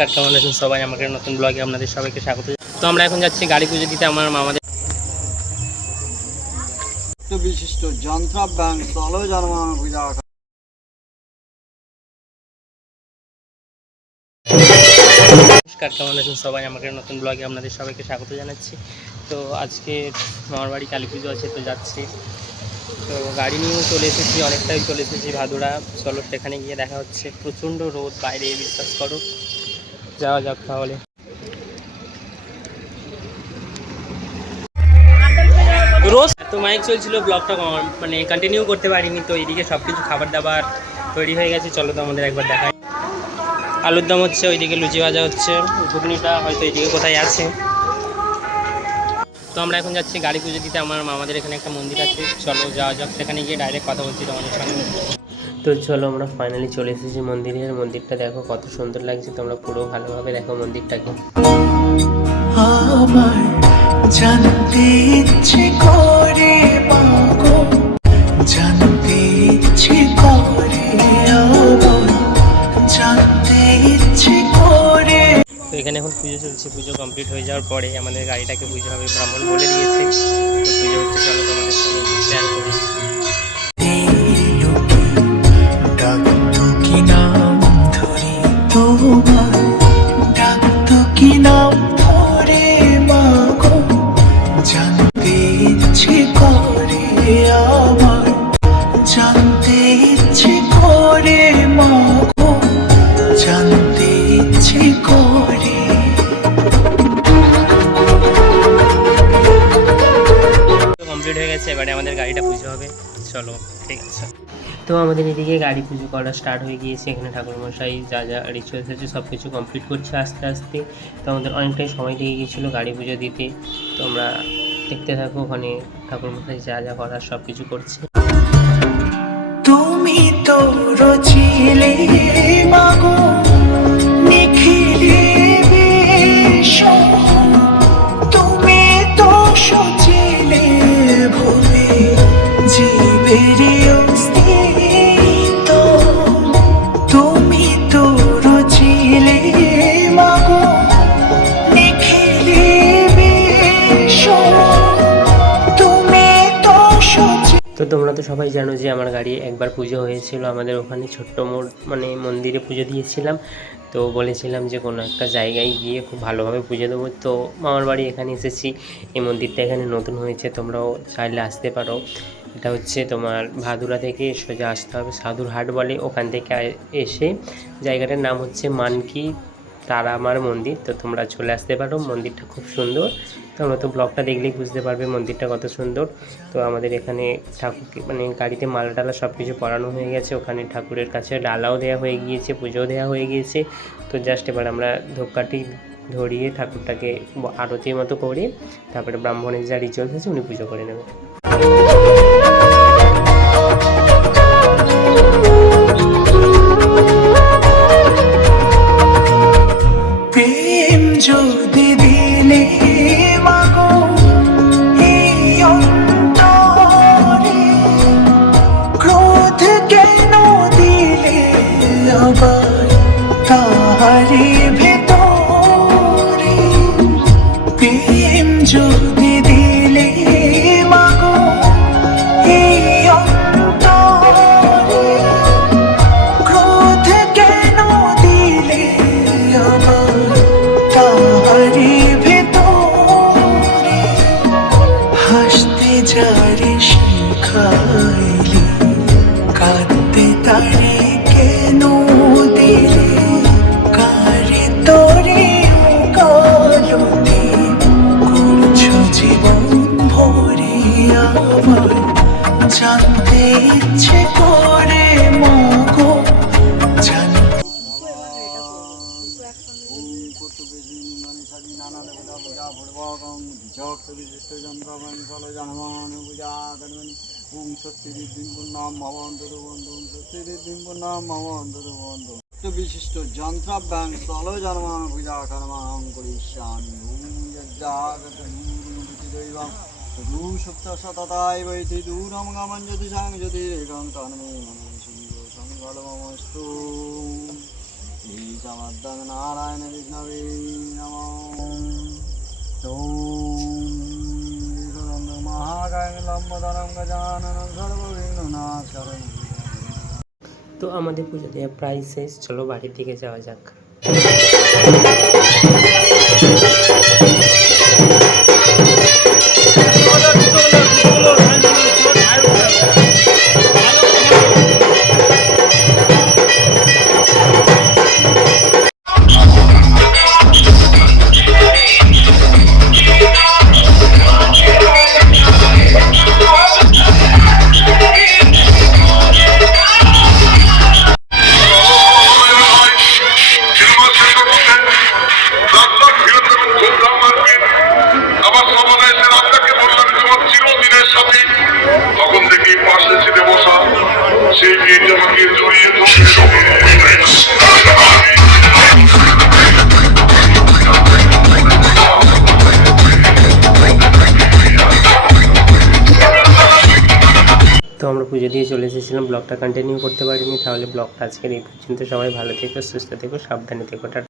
নমস্কার, কেমন আছেন সবাই? আমাকে নতুন ব্লগে আপনাদের সবাইকে স্বাগত। তো আমরা এখন যাচ্ছি গাড়ি পুজো দিতে আমার মামাদের। বিশিষ্ট যন্ত্র ব্যাংক চলো জানমান পূজা। নমস্কার, কেমন আছেন সবাই? আমাকে নতুন ব্লগে আপনাদের সবাইকে স্বাগত জানাচ্ছি। তো আজকে মামার বাড়ি কালী পুজো আছে, তো যাচ্ছি। তো গাড়ি নিয়েও চলে এসেছি, অনেকটাই চলে এসেছি ভাদুরা। চলো সেখানে গিয়ে দেখা হচ্ছে। প্রচণ্ড রোদ বাইরে, বিশ্বাস করো। যাওয়া যাক তাহলে। রোজ এত মাইক চলছিল, ব্লগটা মানে কন্টিনিউ করতে পারিনি। তো এইদিকে সব কিছু খাবার দাবার তৈরি হয়ে গেছে, চলো তো আমাদের একবার দেখাই। আলুর দম হচ্ছে, ওইদিকে লুচি ভাজা হচ্ছে, ঘুগনিটা হয়তো এইদিকে কোথায় আছে। তো আমরা এখন যাচ্ছি গাড়ি পুজো দিতে আমার মামাদের এখানে একটা মন্দির আছে, চলো যাওয়া যাক। সেখানে গিয়ে ডাইরেক্ট কথা বলছি তোমাদের সঙ্গে। তো চলো, আমরা ফাইনালি চলে এসেছি মন্দিরের। মন্দিরটা দেখো কত সুন্দর লাগছে, তোমরা পুরো ভালোভাবে দেখো মন্দিরটাকে। আমার জানতে ইচ্ছে করে মাগো, জানতে ইচ্ছে করে, আমার জানতে ইচ্ছে করে। তো এখানে এখন পুজো চলছে, পুজো কমপ্লিট হয়ে যাওয়ার পরে আমাদের গাড়িটাকে পুজো হবে, ব্রাহ্মণ বলে দিয়েছে। তো পুজো হচ্ছে, চলো তোমাদের সঙ্গে শেয়ার করি। ডাকতো কি নাম ধরে তোমার, ডাকতো কি নাম ধরে মাগো, জানতে ইচ্ছে করে আমার, জানতে ইচ্ছে করে মাগো, জানতে ইচ্ছে করে। কমপ্লিট হয়ে গেছে, এবারে আমাদের গাড়িটা পুজো হবে, চলো ঠিক আছে। তো আমাদের এদিকে গাড়ি পুজো করা স্টার্ট হয়ে গিয়েছে। এখানে ঠাকুরমশাই যা যা রিচুয়ালস আছে সব কিছু কমপ্লিট করছে আস্তে আস্তে। তো আমাদের অনেকটাই সময় লেগে গিয়েছিলো গাড়ি পুজো দিতে। তো আমরা দেখতে থাকবো, ওখানে ঠাকুরমশাই যা যা করার সব কিছু করছে। তুমি তো রচিলে মাগো নিখিলে বিষ, তুমি তো সচিলে ভবে জীবের অস্তিত্ব, তুমি তো রচিলে মাগো নিখিলে বিষ, তুমি তো সচিলে। তো তোমরা তো সবাই জানো যে আমার গাড়ি একবার পুজো হয়েছিল আমাদের ওখানে ছোট্ট মানে মন্দিরে পুজো দিয়েছিলাম। তো বলেছিলাম যে কোনো একটা জায়গায় গিয়ে খুব ভালোভাবে পুজো দেবো। তো মামার বাড়ি এখানে এসেছি, এই মন্দিরটা এখানে নতুন হয়েছে, তোমরাও চাইলে আসতে পারো। এটা হচ্ছে তোমার ভাদুরা থেকে সোজা আসতে হবে, সাধুর হাট বলে, ওখান থেকে এসে জায়গাটার নাম হচ্ছে মানকি তারামার মন্দির। তো তোমরা চলে আসতে পারো, মন্দিরটা খুব সুন্দর। তোমরা তো ব্লগটা দেখলেই বুঝতে পারবে মন্দিরটা কত সুন্দর। তো আমাদের এখানে ঠাকুরকে মানে গাড়িতে মালা টালা সব কিছু পরানো হয়ে গেছে, ওখানে ঠাকুরের কাছে ডালাও দেওয়া হয়ে গিয়েছে, পুজোও দেওয়া হয়ে গিয়েছে। তো জাস্ট এবার আমরা ধূপকাঠি ধরিয়ে ঠাকুরটাকে আরতির মতো করে তারপরে ব্রাহ্মণের যা রিচুয়ালস আছে উনি পুজো করে নেবে। প্রেম যদি দিলে মাগো এই অন্তরে, ক্রোধ কেন দিলে আবার তাহারি ভেতরে, প্রেম যদি দিলে মাগো এই অন্তরে, ক্রোধ কেন দিলে আবার তাহারি ভেতরে, হাসতে যারে শিখাইলি কাঁদতে তারে কেন দিলে, কারে তোরে কালতি করছো জীবন ভরে আমার, জানতে ইচ্ছে করে মাগো, জানতে। বিশিষ্ট যন্ত্র ব্যাংক চলো জানমান পূজা কর্মাং করিষ্যামি সুপ্ত সততায় বৈতি দূরম গমন যদি সাং যদি রেগম তন্মে মনস্য সংবলমস্তু শ্রীচমদ্দং নারায়ণ বিষ্ণবে নমঃ। ওম মহাকায় লম্বধরং গজানनं সর্ববিঘ্ননাশকরং। তো আমাদের পুজো দেওয়া প্রায় শেষ, চলো বাড়ির দিকে যাওয়া যাক। তখন থেকেই পাশে ছিটে বসা সেই গীত আমাকে জড়িয়ে তো আমরা পুজো দিয়ে চলে এসেছিলাম, ব্লগটা কন্টিনিউ করতে পারিনি, তাহলে ব্লগটা আজকের এই পর্যন্ত। সবাই ভালো থেকো, সুস্থ থেকো, সাবধানে থেকো।